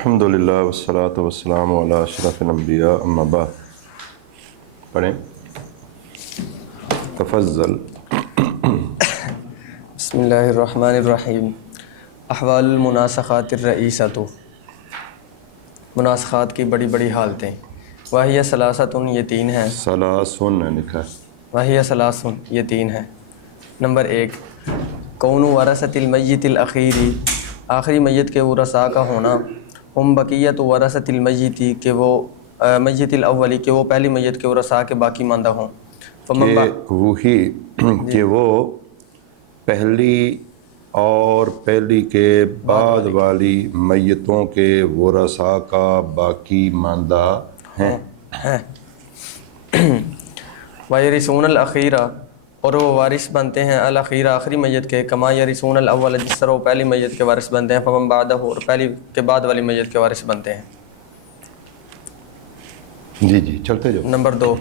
الحمدللہ والصلاۃ والسلام علی اشرف الانبیاء اما بعد. پڑھیں. تفضل. بسم اللہ الرحمن الرحیم. احوال المناسخات الرئیسۃ، مناسخات کی بڑی بڑی حالتیں. وہی ثلاثۃ، یہ تین ہیں. ثلاثن لکھا ہے. وہی ثلاثن، یہ تین ہیں. نمبر 1، کون ورثۃ المیت الاخیری، آخری میت کے ورثاء کا ہونا. ہم بقیت ورثۃ المیت، کہ وہ میت الاولی، کہ وہ پہلی میت کے ورثاء کے باقی ماندہ ہوں. کہ وہ پہلی اور پہلی کے بعد والی میتوں کے ورثاء کا باقی ماندہ ہیں. وَيَرِثُونَ الْأَخِيرَ، اور وہ وارث بنتے ہیں الاخیر، آخری میت کے. کما یرثون الاول، جس طرح وہ پہلی میت کے وارث بنتے ہیں. فمن بعدہ، اور پہلی کے بعد والی میت کے وارث بنتے ہیں. جی چلتے جاؤ. نمبر 2،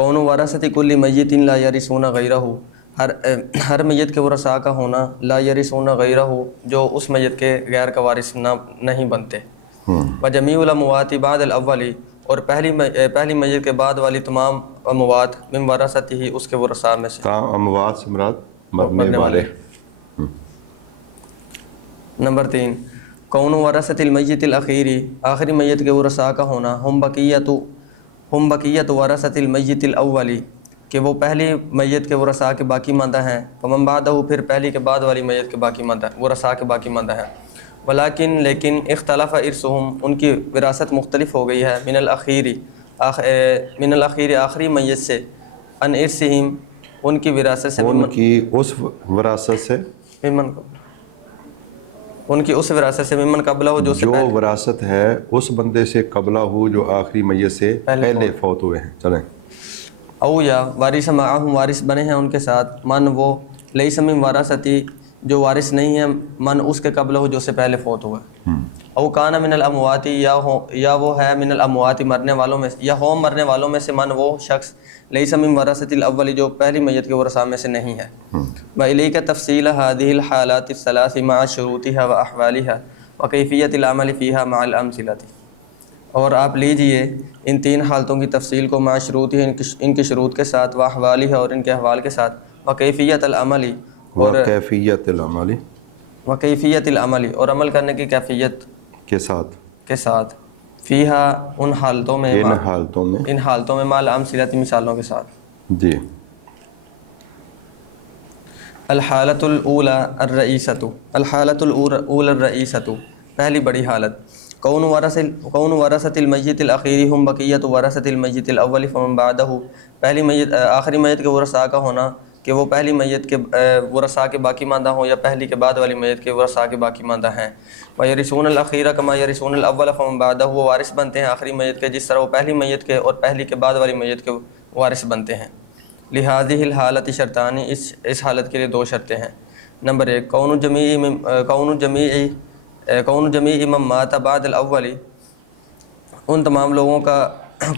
کون ورثۃ کل میت لا یرثون غیرہ، ہر میت کے ورثاء کا ہونا. لا یرثون غیرہ، جو اس میت کے غیر کا وارث نہیں بنتے. وجمیع الاموات بعد الاول، اور پہلی میت کے بعد والی تمام اموات من ورثتہ، اس کے ورثاء میں سے. اموات سے مراد مرنے والے. نمبر 3، کون ورثۃ المیت الاخیری، آخری میت کے ورثاء کا ہونا. ہم بقیت ورثۃ المیت الاولی، کہ وہ پہلی میت کے ورثاء کے باقی ماندہ ہیں. فمن بعدہ، پھر پہلی کے بعد والی میت کے باقی ماندہ ورثاء کے باقی ماندہ ہیں. لیکن اختلف ارثہم، ان کی وراثت مختلف ہو گئی ہے. من الاخیر، آخری میت سے. ان ارثہم، ان کی وراثت سے. ان کی اس وراثت سے. ان کی اس وراثت سے. ممن قبلہ، جو وراثت ہے اس بندے سے قبلہ ہو جو آخری میت سے پہلے فوت ہوئے ہیں. چلیں. او یا وارث معہم، وارث بنے ہیں ان کے ساتھ. من وہ لیس من ورثتی، جو وارث نہیں ہے. من اس کے قبل ہو، جو سے پہلے فوت ہوا. او کان من الاموات، یا وہ ہے من الاموات، مرنے والوں میں، یا ہو مرنے والوں میں سے. من وہ شخص لیس من ورثۃ الاول، جو پہلی میت کے ورثاء میں سے نہیں ہے. وإلیک تفصیل هذه الحالات الثلاث مع شروطها وأحوالها وکیفیت العمل فيها مع الأمثلة. اور آپ لیجئے ان تین حالتوں کی تفصیل کو، مع شروط، ان کی شروط کے ساتھ، وأحوالها، اور ان کے احوال کے ساتھ، وکیفیت العمل، اور وکیفیت العمل، اور عمل کرنے کی کیفیت کے ساتھ. فیہا، ان حالتوں میں مع الامثلۃ، مثالوں کے ساتھ. جی. الحالۃ الاولی الرئیسۃ، الحالۃ الاولی الرئیسۃ، پہلی بڑی حالت. کون ورثۃ المیت الاخیر ہم بقیت ورثۃ المیت الاول فمن بعدہ، پہلی میت، آخری میت کے ورثاء کا ہونا، کہ وہ پہلی میت کے ورثاء کے باقی ماندہ ہوں، یا پہلی کے بعد والی میت کے ورثاء کے باقی ماندہ ہیں. وَيَرِثُونَ الْأَخِيرَ كَمَا يَرِثُونَ الْأَوَّلَ فَمَن بَعْدَهُ، وہ وارث بنتے ہیں آخری میت کے، جس طرح وہ پہلی میت کے اور پہلی کے بعد والی میت کے وارث بنتے ہیں. لِهَذِهِ الْحَالَةِ شرطان، اس حالت کے لیے دو شرطیں ہیں. نمبر 1، کون جمیع من مات بعد الاول، ان تمام لوگوں کا،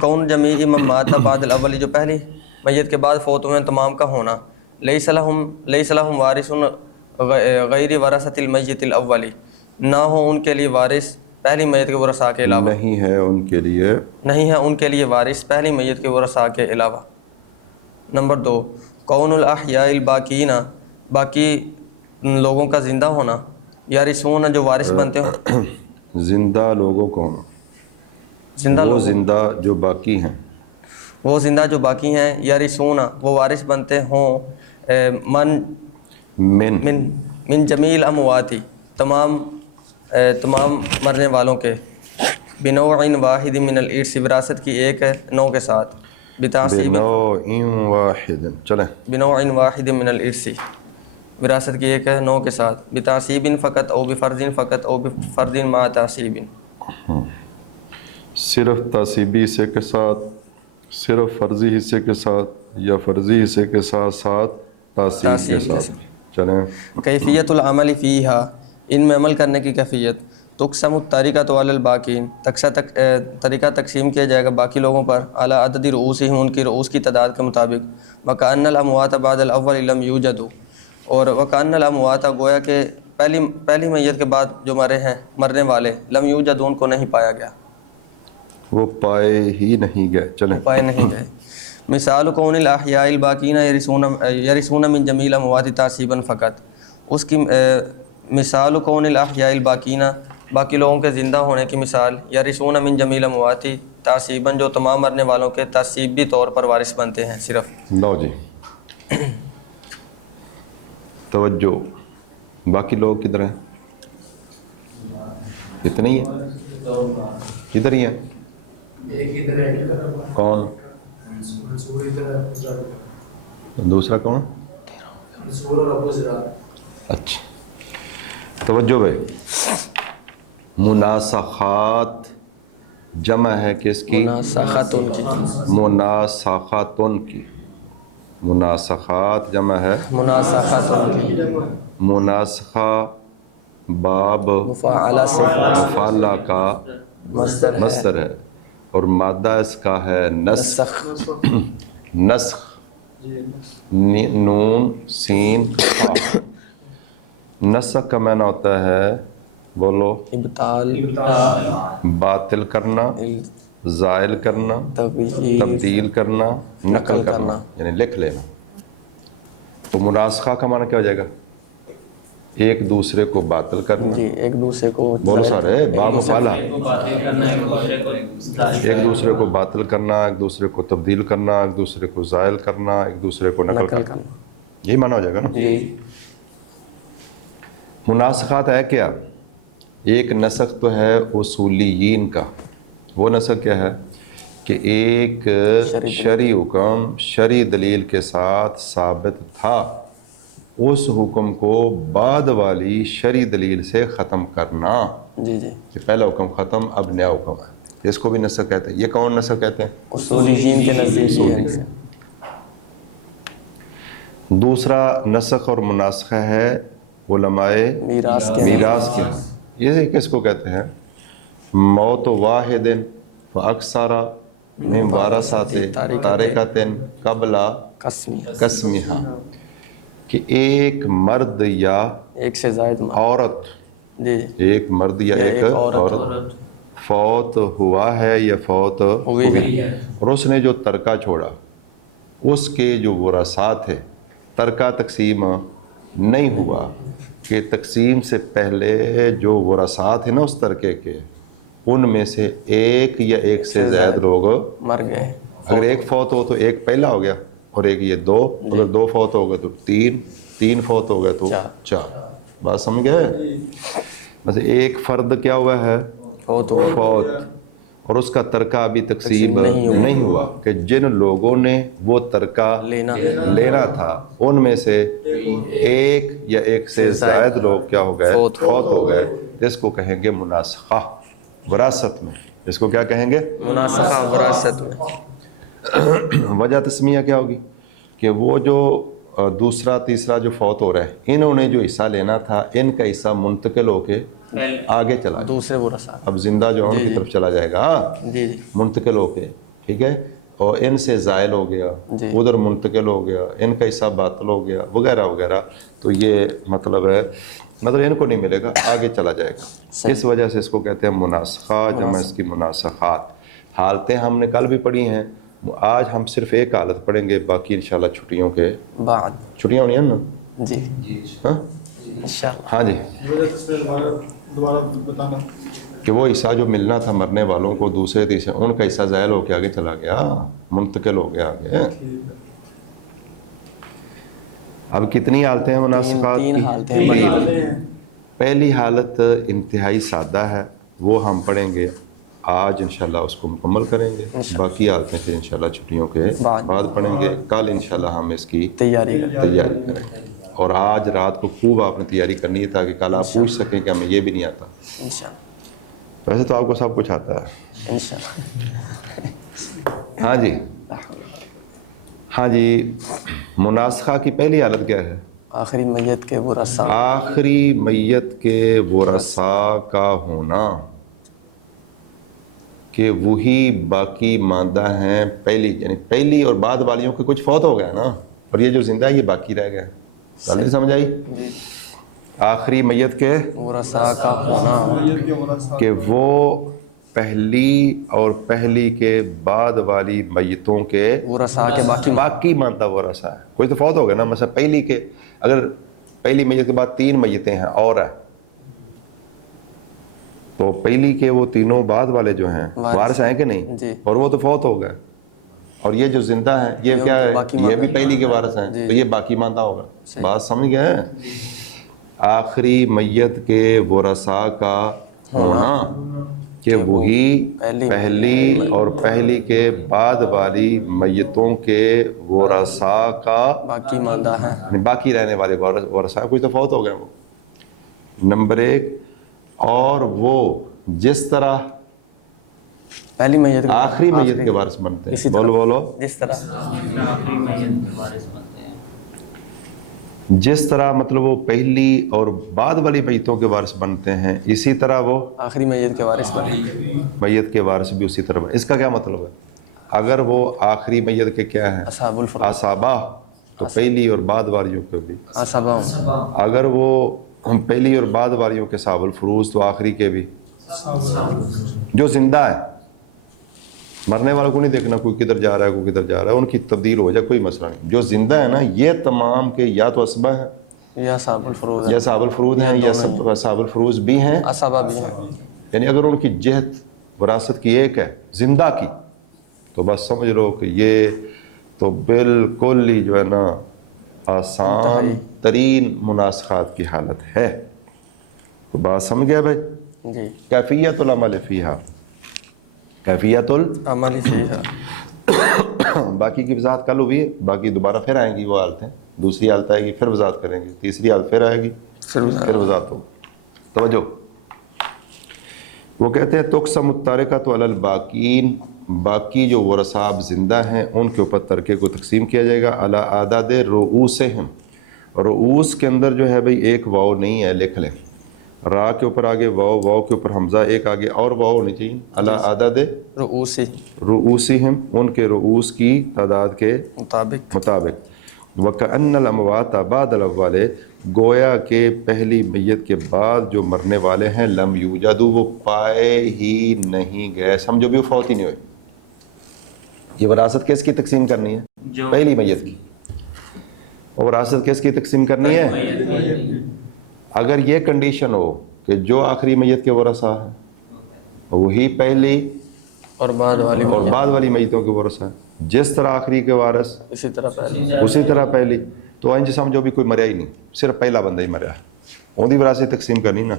کون جمیع من مات بعد الاول، جو پہلی میت کے بعد فوت ہوئے ہیں تمام کا ہونا. لیس لہم وارث غیر ورثۃ المیت الاول، نہ ہو ان کے لیے وارث پہلی میت کے ورثاء کے علاوہ. نہیں ہے ان کے لیے وارث پہلی میت کے ورثاء کے علاوہ. نمبر 2، کون الاحیاء الباقین، باقی لوگوں کا زندہ ہونا. یارثون، جو وارث بنتے ہوں. زندہ لوگوں کو، زندہ جو باقی ہیں. وہ زندہ جو باقی ہیں. یارثون، وہ وارث بنتے ہوں. من جمیع الاموات، تمام مرنے والوں کے. بنوع واحد من الارث، وراثت کی ایک نوع کے ساتھ. بنوع واحد من الارث، وراثت کی ایک نوع کے ساتھ. بتعصیب فقط، او بفرض فقط، او بفرض مع تعصیب، صرف تعصیبی حصے کے ساتھ، صرف فرضی حصے کے ساتھ، یا فرضی حصے کے ساتھ ساتھ تعصیب کے ساتھ. چلیں. کیفیت العمل فیہا، ان میں عمل کرنے کی کیفیت. تقسم الطریقۃ علی الباقین، طریقہ تقسیم کیا جائے گا باقی لوگوں پر. علی عدد رؤوسہم، ان کی رؤوس کی تعداد کے مطابق. وکأن الاموات بعد الاول لم یوجدوا، اور وکأن الاموات، گویا کہ پہلی میت کے بعد جو مرے ہیں مرنے والے لم یوجد ان کو نہیں پایا گیا، وہ پائے ہی نہیں گئے. چلیں پائے نہیں گئے. مثال کون الاحیاء الباقین یرثون من جمیع الاموات تعصیبا فقط، اس کی مثال کون الاحیاء الباقین باقی لوگوں کے زندہ ہونے کی مثال، یرثون من جمیع الاموات تعصیبا جو تمام مرنے والوں کے تعصیبی طور پر وارث بنتے ہیں صرف. لو جی توجہ، باقی لوگ کدھر ہیں؟ اتنے ہی ہیں، کدھر ہی ہیں؟ کون؟ دوسرا کون؟ اچھا توجہ بھائی، مناسخات جمع ہے کس کی؟ مناسخاتن کی. مناسخاتن کی. مناسخات جمع ہے مناسخاتن کی. مناسخہ باب مفاعلہ سے مفعلہ کا مصدر مصدر ہے اور مادہ اس کا ہے نسخ. نسخ نون سین خا. نسخ کا معنی ہوتا ہے، بولو، ابطال، باطل کرنا، زائل کرنا، تبدیل کرنا، نقل کرنا، یعنی لکھ لینا. تو مناسخہ کا معنی کیا ہو جائے گا؟ ایک دوسرے کو باطل کرنا. جی ایک دوسرے کو بولو سارے با مفعلہ، ایک دوسرے کو باطل کرنا، ایک دوسرے کو تبدیل کرنا، ایک دوسرے کو زائل کرنا، ایک دوسرے کو نقل کرنا. یہی معنی ہو جائے گا نا. جی مناسخات ہے کیا؟ ایک نسخ تو ہے اصولیین کا. وہ نسخ کیا ہے کہ ایک شرعی حکم شرعی دلیل کے ساتھ ثابت تھا، اس حکم کو بعد والی شرعی دلیل سے ختم کرنا. جی جی کہ پہلا حکم ختم، اب نیا حکم ہے، اس کو بھی نسخ کہتے ہیں. یہ کون نسخ کہتے ہیں؟ اصولیین کے نزدیک یہ ہے. دوسرا نسخ اور مناسخہ ہے علماء میراث کے میراث کے. یہ کس کو کہتے ہیں؟ موت واحد فاکثر من وارثات تارکۃ قبل قسمی قسمہا، کہ ایک مرد یا ایک سے زائد عورت، جی ایک مرد یا ایک عورت فوت ہوا ہے یا فوت ہوئی ہے، اور اس نے جو ترکہ چھوڑا، اس کے جو ورثات ہے، ترکہ تقسیم نہیں ہوا کہ تقسیم سے پہلے جو ورثات ہیں نا اس ترکے کے، ان میں سے ایک یا ایک سے زائد لوگ مر گئے. اگر ایک فوت ہو تو ایک پہلا ہو گیا اور ایک یہ دو، اگر دو فوت ہو گئے تو تین فوت ہو گئے تو چار. بات سمجھ گئے؟ بس ایک فرد کیا ہوا ہے؟ فوت، اور اس کا ترکہ ابھی تقسیم نہیں ہوا کہ جن لوگوں نے وہ ترکہ لینا تھا ان میں سے ایک یا ایک سے زائد لوگ کیا ہو گئے؟ فوت ہو گئے. اس کو کہیں گے مناسخہ وراثت میں. اس کو کیا کہیں گے؟ مناسخہ وراثت میں. وجہ تسمیہ کیا ہوگی کہ وہ جو دوسرا تیسرا جو فوت ہو رہا ہے، انہوں نے جو حصہ لینا تھا، ان کا حصہ منتقل ہو کے آگے چلا گیا. دوسرے ورثاء اب زندہ جو ان کی طرف چلا جائے گا، جی جی منتقل ہو کے، ٹھیک ہے، اور ان سے زائل ہو گیا، ادھر منتقل ہو گیا، ان کا حصہ باطل ہو گیا وغیرہ وغیرہ. تو یہ مطلب ہے، مطلب ان کو نہیں ملے گا، آگے چلا جائے گا. اس وجہ سے اس کو کہتے ہیں مناسخہ، جمع اس کی مناسخات. حالتیں ہم نے کل بھی پڑھی ہیں، آج ہم صرف ایک حالت پڑھیں گے، باقی انشاءاللہ چھٹیوں کے بعد. چھٹیاں ہونی ہیں نا؟ جی ہاں انشاءاللہ. ہاں جی، کہ وہ حصہ جو ملنا تھا مرنے والوں کو دوسرے تیسرے، ان کا حصہ زائل ہو کے آگے چلا گیا، منتقل ہو گیا آگے. اب کتنی حالتیں ہیں مناسخات تین کی؟ حالتیں. پہلی حالت انتہائی سادہ ہے، وہ ہم پڑھیں گے آج انشاءاللہ، اس کو مکمل کریں گے. باقی حالتیں پھر انشاءاللہ چھٹیوں کے بعد پڑھیں گے. کل انشاءاللہ ہم اس کی تیاری کریں گے. اور آج رات کو خوب آپ نے تیاری کرنی ہے تاکہ کل آپ پوچھ سکیں کہ ہمیں یہ بھی نہیں آتا. انشاءاللہ. ویسے تو آپ کو سب کچھ آتا ہے. انشاءاللہ. ہاں جی، ہاں جی. مناسخہ کی پہلی حالت کیا ہے؟ آخری میت کے ورثاء. آخری میت کے ورثاء کا ہونا، کہ وہی باقی ماندہ ہیں پہلی، یعنی پہلی اور بعد والیوں کے کچھ فوت ہو گیا نا، اور یہ جو زندہ ہے یہ باقی رہ گیا. نہیں سمجھ آئی؟ آخری میت کے ورثاء کا ہونا کہ وہ پہلی اور پہلی کے بعد والی میتوں کے ورثاء کے باقی ماندہ ورثہ ہے. کوئی تو فوت ہو گیا نا، مثلا پہلی کے اگر پہلی میت کے بعد 3 میتیں ہیں اور ہے تو پہلی کے وہ تینوں بعد والے جو ہیں وارث ہیں کہ نہیں؟ جی. اور وہ تو فوت ہو گئے اور یہ جو زندہ ہیں یہ کیا ہے؟ یہ بھی پہلی کے وارث ہیں تو یہ باقی ماندہ ہوگا. بات سمجھ گئے؟ آخری میت کے ورثاء کا ہونا کہ وہی پہلی اور پہلی کے بعد والی میتوں کے ورثاء کا باقی ماندہ ہے، باقی رہنے والے ورثاء. کوئی تو فوت ہو گئے وہ. نمبر 1 اور وہ جس طرح پہلی میت آخری میت کے وارث بنتے ہیں. بولو جس طرح آخری میت کے وارث بنتے ہیں. جس طرح مطلب وہ پہلی اور بعد والی میتوں کے وارث بنتے ہیں اسی طرح وہ آخری میت کے وارث بنے. میت کے وارث بھی اسی طرح. اس کا کیا مطلب ہے؟ اگر وہ آخری میت کے کیا ہیں اصحاب الفروض، اصحابہ تو پہلی اور بعد والیوں کے بھی. اصحابہ اگر وہ پہلی اور بعد والیوں کے اصحاب الفروض تو آخری کے بھی. جو زندہ ہے مرنے والوں کو نہیں دیکھنا کوئی کدھر جا رہا ہے کوئی کدھر جا رہا ہے، ان کی تبدیل ہو جائے کوئی مسئلہ نہیں. جو زندہ ہے نا یہ تمام کے یا تو اصحابہ ہیں یا اصحاب الفروض یا اصحاب الفروض ہیں یا اصحاب الفروض بھی ہیں. اصحابہ بھی ہیں. یعنی اگر ان کی جہت وراثت کی ایک ہے زندہ کی تو بس سمجھ لو کہ یہ تو بالکل ہی جو ہے نا آسان ترین مناسخات کی حالت ہے. تو بات سمجھ گیا بھائی؟ جی. کیفیت العمل فیہا، کیفیت عملی فیہا، باقی کی وضاحت کل ہوئی ہے. باقی دوبارہ پھر آئیں گی وہ حالتیں، دوسری حالت آئے گی پھر وضاحت کریں گے، تیسری حالت پھر آئے گی پھر وضاحت ہو. توجہ. وہ کہتے ہیں تقسم التارکۃ علی الباقین، باقی جو ورثاء زندہ ہیں ان کے اوپر ترکے کو تقسیم کیا جائے گا علی اعداد رؤوسہم. رؤوس کے اندر جو ہے بھئی ایک واو نہیں ہے، لکھ لیں. را کے اوپر آگے واو، واو کے اوپر حمزہ، ایک آگے اور واو ہونی چاہیے. علی اعداد رؤوسی رؤوسہم، ان کے رؤوس کی تعداد کے مطابق. وَكَأَنَّ الْأَمْوَاتَ بَعْدَ الْأَوَّالِ، گویا کہ پہلی میت کے بعد جو مرنے والے ہیں لم یوجدوا، وہ پائے ہی نہیں گئے. سمجھو بھی وہ فوت ہی نہیں ہوئے. یہ وراثت کس کی تقسیم کرنی ہے؟ پہلی میت کی. اور وراثت کس کی تقسیم کرنی ہے؟ اگر یہ کنڈیشن ہو کہ جو آخری میت کے ورثاء ہیں وہی پہلی اور بعد والی میتوں کے ورثاء ہیں، جس طرح آخری کے وارث اسی طرح پہلی، اسی طرح پہلی، تو انج سمجھو بھی کوئی مریا ہی نہیں، صرف پہلا بندہ ہی مریا. ان کی وراثت تقسیم کرنی نا.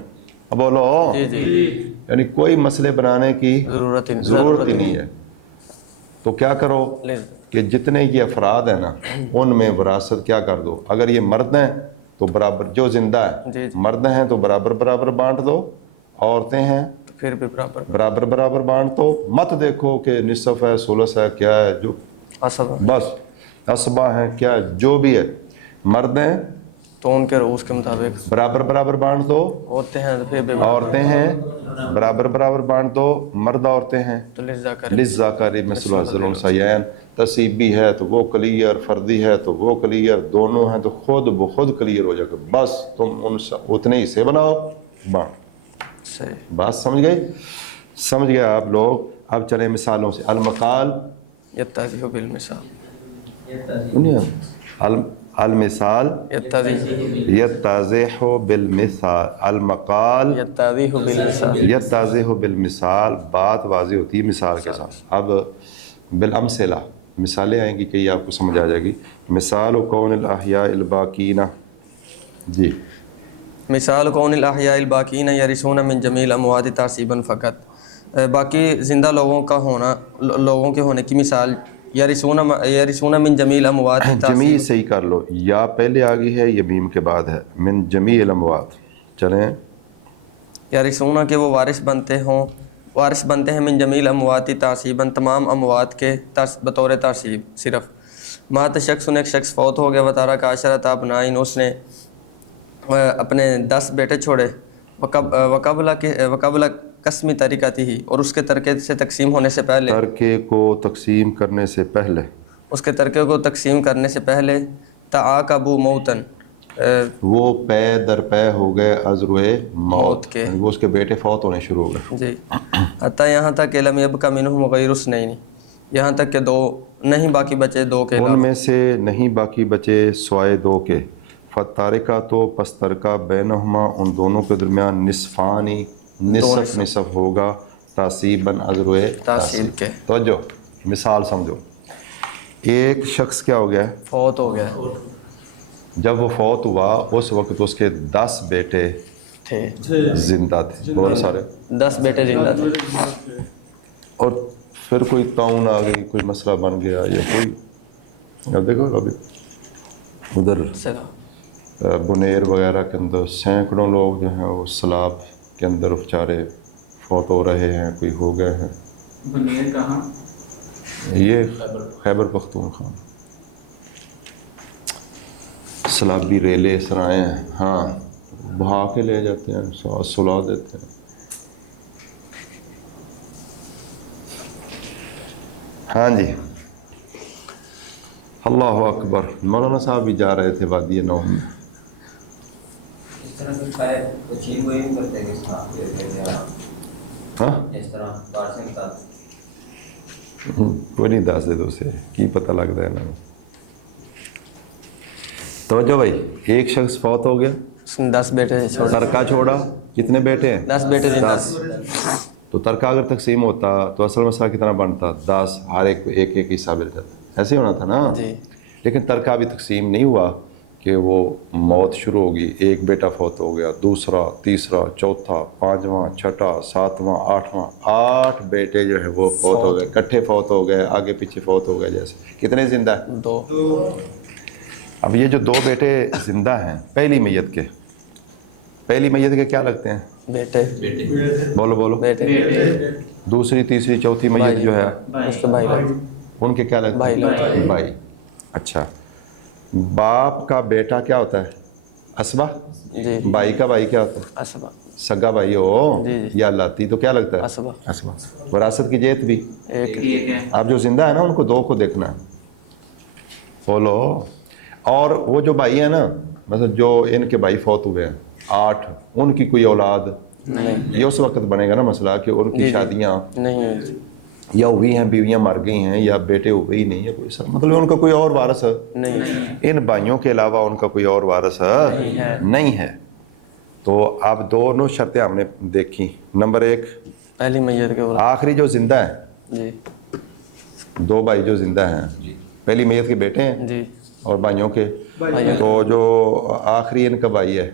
اب بولو یعنی کوئی مسئلے بنانے کی ضرورت ہی نہیں ہے. تو کیا کرو کہ جتنے یہ افراد ہیں نا ان میں وراثت کیا کر دو. اگر یہ مرد ہیں تو برابر، جو زندہ ہے مرد ہیں تو برابر برابر بانٹ دو، عورتیں ہیں پھر بھی برابر برابر بانٹ دو. مت دیکھو کہ نصف ہے ثلث ہے کیا ہے، جو بس اسبا ہیں کیا جو بھی ہے، مرد ہیں تو ان کے رؤوس کے مطابق برابر برابر بانٹ دو. عورتیں ہیں تو پھر بھی عورتیں ہیں برابر برابر بانٹ دو. مرد عورتیں ہیں تو للذکر مثل حظ الانثیین. تسیبی ہے تو وہ کلیئر، فردی ہے تو وہ کلیئر، دونوں ہیں تو خود بخود کلیئر ہو جائے گا. بس تم ان اتنے حصے بناؤ بانٹ. صحیح بات سمجھ گئے؟ سمجھ گئے آپ لوگ؟ اب چلیں مثالوں سے. المقال یتضح بالمثال، المثال یتضح بالمثال، المقال یتضح بالمثال. بات واضح ہوتی ہے مثال کے ساتھ. اب بالامثلہ مثالیں آئیں گی کہ یہ آپ کو سمجھ آ جائے گی. مثال کون الاحیاء الباقین. جی مثال کون الاحیاء الباقین یرثون من جمیع الاموات تعصیبا فقط. باقی زندہ لوگوں کا ہونا، لوگوں کے ہونے کی مثال یرثون من جمیع الاموات. جمیع صحیح کر لو، یا پہلے آگی ہے یا میم کے بعد ہے. من جمیع الاموات. چلیں یرثون کہ وہ وارث بنتے ہیں من جمیع الاموات تعصیباً، تمام اموات کے بطور تعصیب. صرف مات شخص، ایک شخص فوت ہو گیا، وتارک عشرۃ ابناء، اس نے اپنے 10 بیٹے چھوڑے. وقبل قسمی طریقتی ہی، اور اس کے ترکے سے تقسیم ہونے سے پہلے، ترکے کو تقسیم کرنے سے پہلے، اس کے ترکے کو تقسیم کرنے سے پہلے، تعاقبوا موتن، وہ پے در پے ہو گئے از روئے موت کے یعنی وہ اس کے بیٹے فوت ہونے شروع ہو گئے. جی حتیٰ یہاں تک کہ لم یبق منہم غیر اثنین، یہاں تک کہ دو نہیں باقی بچے دو کے ان علاوہ. میں سے نہیں باقی بچے سوائے دو کے. فتارکہ تو پس ترکہ بینہما ان دونوں کے درمیان نصفانی نصف ہوگا تاثیباً از روئے تاثیر کے. توجہ مثال سمجھو. ایک شخص کیا ہو گیا ہے؟ فوت ہو گیا جب وہ فوت ہوا اس وقت اس کے 10 بیٹے تھے، زندہ تھے بہت سارے. 10 بیٹے زندہ تھے. اور پھر کوئی تعاون آ گئی، کوئی مسئلہ بن گیا یا کوئی، اب دیکھو ابھی ادھر بنیر وغیرہ کے اندر سینکڑوں لوگ جو ہیں وہ سیلاب کے اندر بیچارے فوت ہو رہے ہیں، کوئی ہو گئے ہیں. بنیر کہاں؟ یہ خیبر پختونخوا سیلابی ریلے سرائیں ہیں، ہاں بہا کے لے جاتے ہیں، سلا دیتے ہیں. ہاں جی اللہ اکبر. مولانا صاحب بھی جا رہے تھے وادی نوح میں. اس طرح سے پائے تشہیر وہ نہیں کرتے کہ اس طرح ہاں اس طرح پارسنگ کا کوئی نہیں دس دے دو اسے کی پتہ لگتا ہے نا. توجہ بھائی، ایک شخص فوت ہو گیا، اس نے 10 بیٹے چھوڑے. ترکہ چھوڑا. کتنے بیٹے ہیں؟ 10 بیٹے زندہ 10. تو ترکہ اگر تقسیم ہوتا تو اصل مسئلہ کتنا بنتا؟ 10. ہر ایک کو ایک ایک حصہ مل جاتا. ایسے ہی ہونا تھا نا. جی. لیکن ترکہ بھی تقسیم نہیں ہوا کہ وہ موت شروع ہوگی، ایک بیٹا فوت ہو گیا، دوسرا، تیسرا، چوتھا، پانچواں، چھٹا، ساتواں، آٹھواں. 8 بیٹے جو ہے وہ فوت ہو گئے، کٹھے فوت ہو گئے، آگے پیچھے فوت ہو گئے. جیسے کتنے زندہ ہیں؟ 2. اب یہ جو 2 بیٹے زندہ ہیں پہلی میت کے، پہلی میت کے کیا لگتے ہیں؟ بیٹے. بولو بولو. بیٹے. دوسری تیسری چوتھی میت جو ہے اس کے بھائی لگتے. ان کے کیا لگتے ہیں؟ بھائی. اچھا، باپ کا بیٹا کیا ہوتا ہے؟ اسبا. جی. بھائی کا بھائی کیا ہوتا ہے؟ اسبا. سگا بھائی ہو جی. یا لاتی تو کیا لگتا ہے؟ اسبا. اسبا. وراثت کی جہت بھی ایک. ایک ہے. اب جو زندہ ہے نا ان کو 2 کو دیکھنا ہے. بولو. اور وہ جو بھائی ہیں نا، مطلب جو ان کے بھائی فوت ہوئے ہیں 8، ان کی کوئی اولاد نہیں. یہ اس وقت بنے گا نا مسئلہ کہ ان کی شادیاں نہیں. یا ہوئی ہیں، بیویاں مر گئی ہیں، یا بیٹے ہوئے ہی نہیں ہے کوئی سر، مطلب ان کا کوئی اور وارث نہیں. ان بھائیوں کے علاوہ ان کا کوئی اور وارث نہیں ہے. تو اب دونوں شرطیں ہم نے دیکھی. نمبر 1 پہلی میت کے اوپر. آخری جو زندہ ہیں، جی. 2 بھائی جو زندہ ہیں پہلی میت کے بیٹے ہیں جی. اور بھائیوں کے. تو جو آخری ان کا بھائی ہے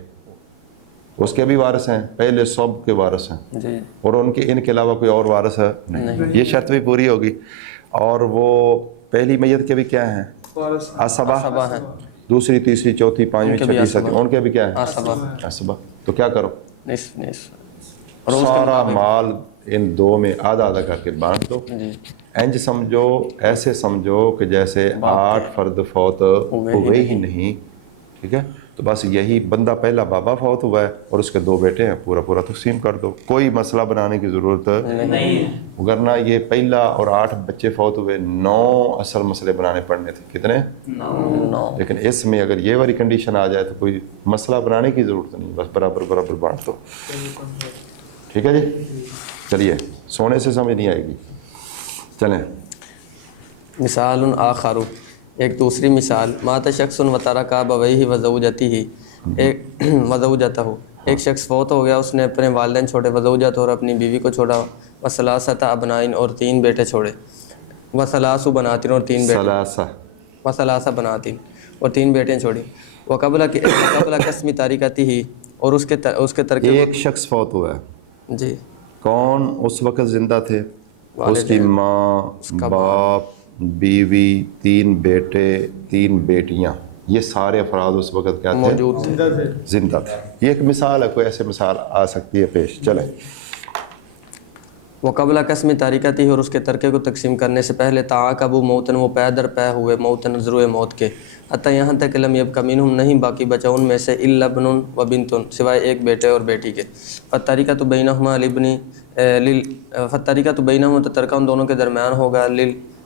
اس کے بھی وارث ہیں، پہلے سب کے وارث ہیں. جی. اور ان کے علاوہ کوئی اور وارث ہے نہیں. یہ شرط بھی پوری ہوگی. اور وہ پہلی میت کے بھی کیا ہیں؟ اسبا. اسبا ہیں. دوسری تیسری چوتھی پانچویں چھٹی ساتویں ان کے بھی کیا ہے؟ اسبا. اسبا. تو کیا کرو؟ نصف. سارا مال ان 2 میں آدھا آدھا کر کے بانٹ دو. جی. انج سمجھو، ایسے سمجھو کہ جیسے 8 فرد فوت ہوئے ہی نہیں. ٹھیک ہے. تو بس یہی بندہ پہلا بابا فوت ہوا ہے اور اس کے 2 بیٹے ہیں، پورا پورا تقسیم کر دو. کوئی مسئلہ بنانے کی ضرورت نہیں. ورنہ یہ پہلا اور 8 بچے فوت ہوئے، 9 اصل مسئلے بنانے پڑنے تھے. کتنے؟ 9. لیکن اس میں اگر یہ والی کنڈیشن آ جائے تو کوئی مسئلہ بنانے کی ضرورت نہیں، بس برابر برابر بانٹ دو. ٹھیک ہے جی. چلیے، سونے سے سمجھ نہیں آئے گی. چلیں. مثال آخر، ایک دوسری مثال. مات شخص و ترک ابویہ و زوجتہ، ایک شخص فوت ہو گیا، اس نے اپنے والدین چھوڑے، وزوجتہ اور اپنی بیوی کو چھوڑا، وثلاثۃ ابناء اور 3 بیٹے چھوڑے، وثلاث بنات اور 3 بیٹے، وثلاث بنات اور 3 بیٹیں چھوڑی. وقبل قسم تارکتہ، اور اس کے ترکے. ایک شخص فوت ہوا ہے. جی. کون اس وقت زندہ تھے؟ اس کی ماں، باپ، بیوی، 3 بیٹے، 3 بیٹیاں. یہ سارے افراد اس وقت کیا تھے؟ موجود تھے، زندہ تھے. یہ ایک مثال ہے، کوئی ایسے مثال آ سکتی ہے پیش. چلیں. وقبل قسم تارکتہ، اور اس کے ترکے کو تقسیم کرنے سے پہلے، تعاقبوا موتن، وہ پے در پے ہوئے، موتن ضرور موت کے. حتیٰ یہاں تک کہ لم یبق منہم، نہیں باقی بچا ان میں سے، الا ابن و بنت، سوائے ایک بیٹے اور بیٹی کے. فالترکۃ بینہما للابن، فالترکۃ بینہما، تو ترکہ ان دونوں کے درمیان ہوگا،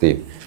3।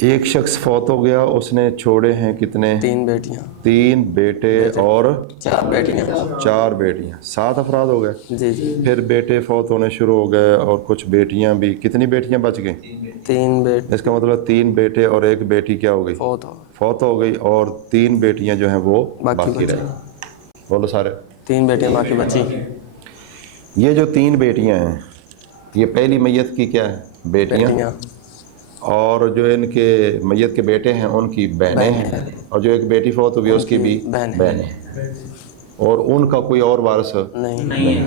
ایک شخص فوت ہو گیا, اس نے چھوڑے ہیں کتنے؟ 3 بیٹیاں, 3 بیٹے اور 4 بیٹیاں. 4 بیٹیاں, 7 افراد ہو گئے. جی جی. پھر بیٹے فوت ہونے شروع ہو گئے اور کچھ بیٹیاں بھی. کتنی بیٹیاں بچ گئیں؟ 3 بیٹے اس کا مطلب 3 بیٹے اور 1 بیٹی کیا ہو گئی؟ فوت ہو گئی, اور 3 بیٹیاں جو ہیں وہ باقی رہیں. بولو سارے. 3 بیٹیاں باقی بچی. یہ جو 3 بیٹیاں ہیں, یہ پہلی میت کی کیا ہے؟ بیٹیاں. اور جو ان کے میت کے بیٹے ہیں ان کی بہنیں ہیں, اور جو ایک بیٹی فوت ہوئی اس کی بھی بہنیں ہیں, اور ان کا کوئی اور وارث نہیں.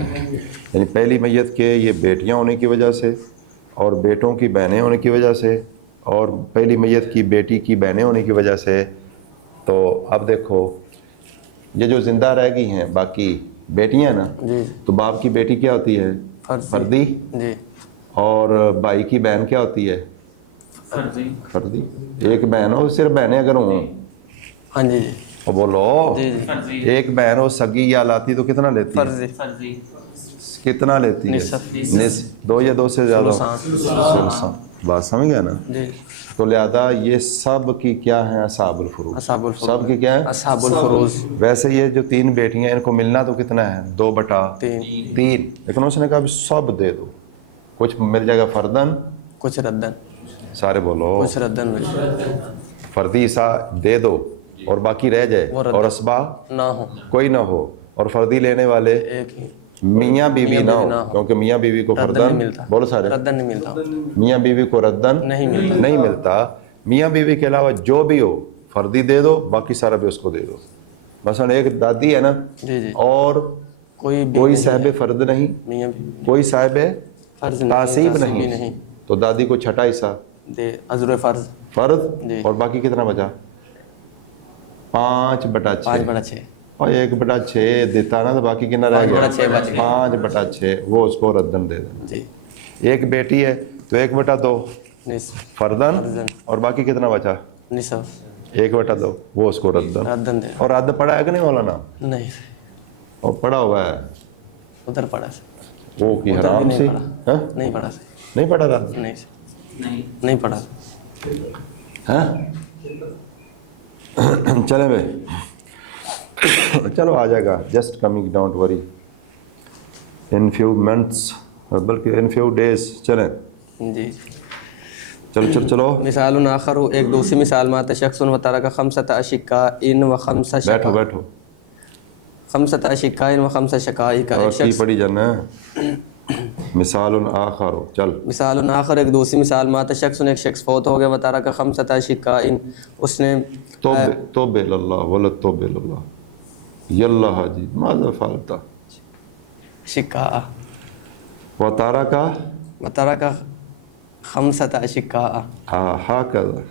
یعنی پہلی میت کے یہ بیٹیاں ہونے کی وجہ سے, اور بیٹوں کی بہنیں ہونے کی وجہ سے, اور پہلی میت کی بیٹی کی بہنیں ہونے کی وجہ سے. تو اب دیکھو یہ جو زندہ رہ گئی ہیں باقی بیٹیاں نا, تو باپ کی بیٹی کیا ہوتی ہے؟ فردی. اور بھائی کی بہن کیا ہوتی ہے؟ فردی. ایک بہن ہو, صرف بہنیں اگر ہوں, ہاں جی اور بولو ایک بہن ہو سگی یا لاتی تو کتنا لیتی ہے؟ کتنا لیتی ہے؟ نصف. 2 یا 2 سے زیادہ؟ ثلثاً. بات سمجھ گیا نا؟ تو لہذا یہ سب کی کیا ہیں؟ اصحاب الفروض. سب کی کیا ہیں؟ اصحاب الفروض. ویسے یہ جو 3 بیٹیاں ہیں ان کو ملنا تو کتنا ہے؟ 2/3. لیکن اس نے کہا سب دے دو, کچھ مل جائے گا فردن, کچھ ردن. سارے بولو کچھ ردن. فردی حصہ دے دو اور باقی رہ جائے, اور اسبا نہ ہو, کوئی نہ ہو, اور فردی لینے والے ایک ہی میاں بیوی نہ ہو, کیونکہ میاں بیوی کو فردن بولو سارے. ردن نہیں ملتا. میاں بیوی کو ردن نہیں ملتا. میاں بیوی کے علاوہ جو بھی ہو فردی دے دو, باقی سارا بھی اس کو دے دو. مثلا ایک دادی ہے نا, اور کوئی صاحب فرد نہیں, کوئی صاحب تعصیب نہیں, تو دادی کو چھٹا حصہ دے, عذر فرض. اور باقی کتنا بچا؟ 5/6. اور 1/6 دیتا نا, تو باقی کتنا رہ گیا؟ 5/6. وہ اس کو ردن دے دیں. ایک بیٹی ہے تو 1/2 فردن, اور باقی کتنا بچا؟ 1/2. وہ اس کو ردن. اور رد پڑا ہے کہ نہیں مولانا؟ نہیں. اور پڑا ہوا ہے ادھر پڑا وہ کی حرام سے نہیں پڑا. نہیں پڑا رد؟ نہیں پڑا. چلیں بھائی, چلو آ جائے گا. Just coming, don't worry, in few months, بلکہ ان فیو ڈیز. چلیں جی. چلو. مثال آخر, ایک دوسری مثال میں آتا شخص و ترک 5 اشقاء و 5 شقائق. بیٹھو 5 اشقاء و 5 شقائق. اور کی پڑھی جانا ہے. مثال آخر, چل. مثال آخر, ایک دوسری مثال میں آتا شخص, ایک شخص فوت ہو گیا, و ترک 5 اشقاء, اس نے توب اللہ ولد توب اللہ یاللہ حاجی ماذا فعلتا شقاء, و ترک 5 اشقاء. هكذا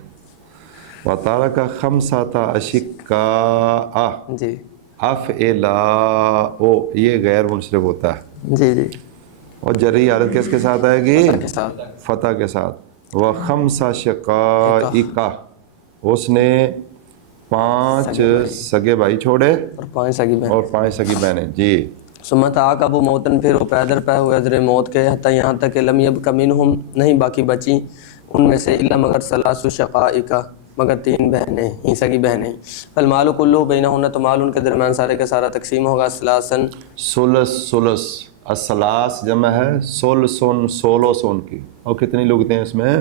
و ترک 5 اشقاء. جی. افعلا او, یہ غیر منصرف ہوتا ہے. جی. اور جری حالت کس کے ساتھ آئے گی؟ فتح کے ساتھ. و 5 شقائق, اس نے 5 سگے بھائی چھوڑے اور 5 سگی بہنیں. جی. سمت عاقب موتن, پھر وہ پیدر پہ ہوئے ادر موت کے, حتیٰ یہاں تک کہ لم یبق منہم, نہیں باقی بچی ان میں سے, الا مگر 3 شقائق, مگر 3 بہنیں ہی, سگی بہنیں. فالمال کلہ بینہن, تو مال ان کے درمیان سارے کا سارا تقسیم ہوگا. ثلاثاً, ثلث. الثلاث جمع ہے سلسن, 16 کی. اور کتنی لغتیں ہیں اس میں؟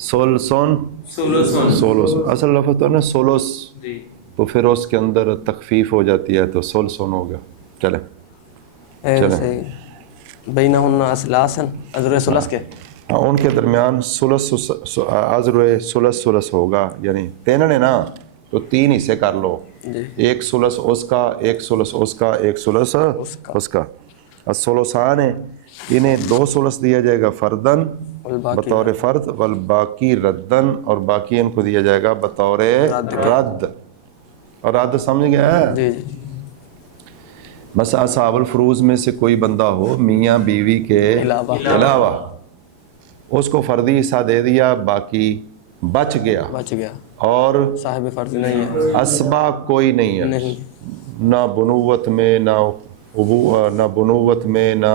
سلسن, 16. اصل لفظ تو نا سولس, تو پھر اس کے اندر تخفیف ہو جاتی ہے تو سلسن ہو گیا. چلیں بینہن ثلاثاً, عذر ثلث کے, ان کے درمیان عذر ثلث ہوگا. یعنی 3 نے نا, تو 3 حصے کر لو. 1 ثلث اس کا, 1 ثلث اس کا, 1 ثلث اس کا. الثلثان ہے, انہیں 2 ثلث دیا جائے گا فردن بطور فرد, والباقی ردن, اور باقی ان کو دیا جائے گا بطور رد. اور رد سمجھ گیا ہے؟ بس اصحاب الفروض میں سے کوئی بندہ ہو میاں بیوی کے علاوہ, اس کو فردی حصہ دے دیا, باقی بچ گیا, اور صاحب فرض نہیں ہے, اسبا کوئی نہیں ہے, نہ بنوت میں, نہ بنوت میں, نہ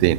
3।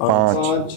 5।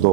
2।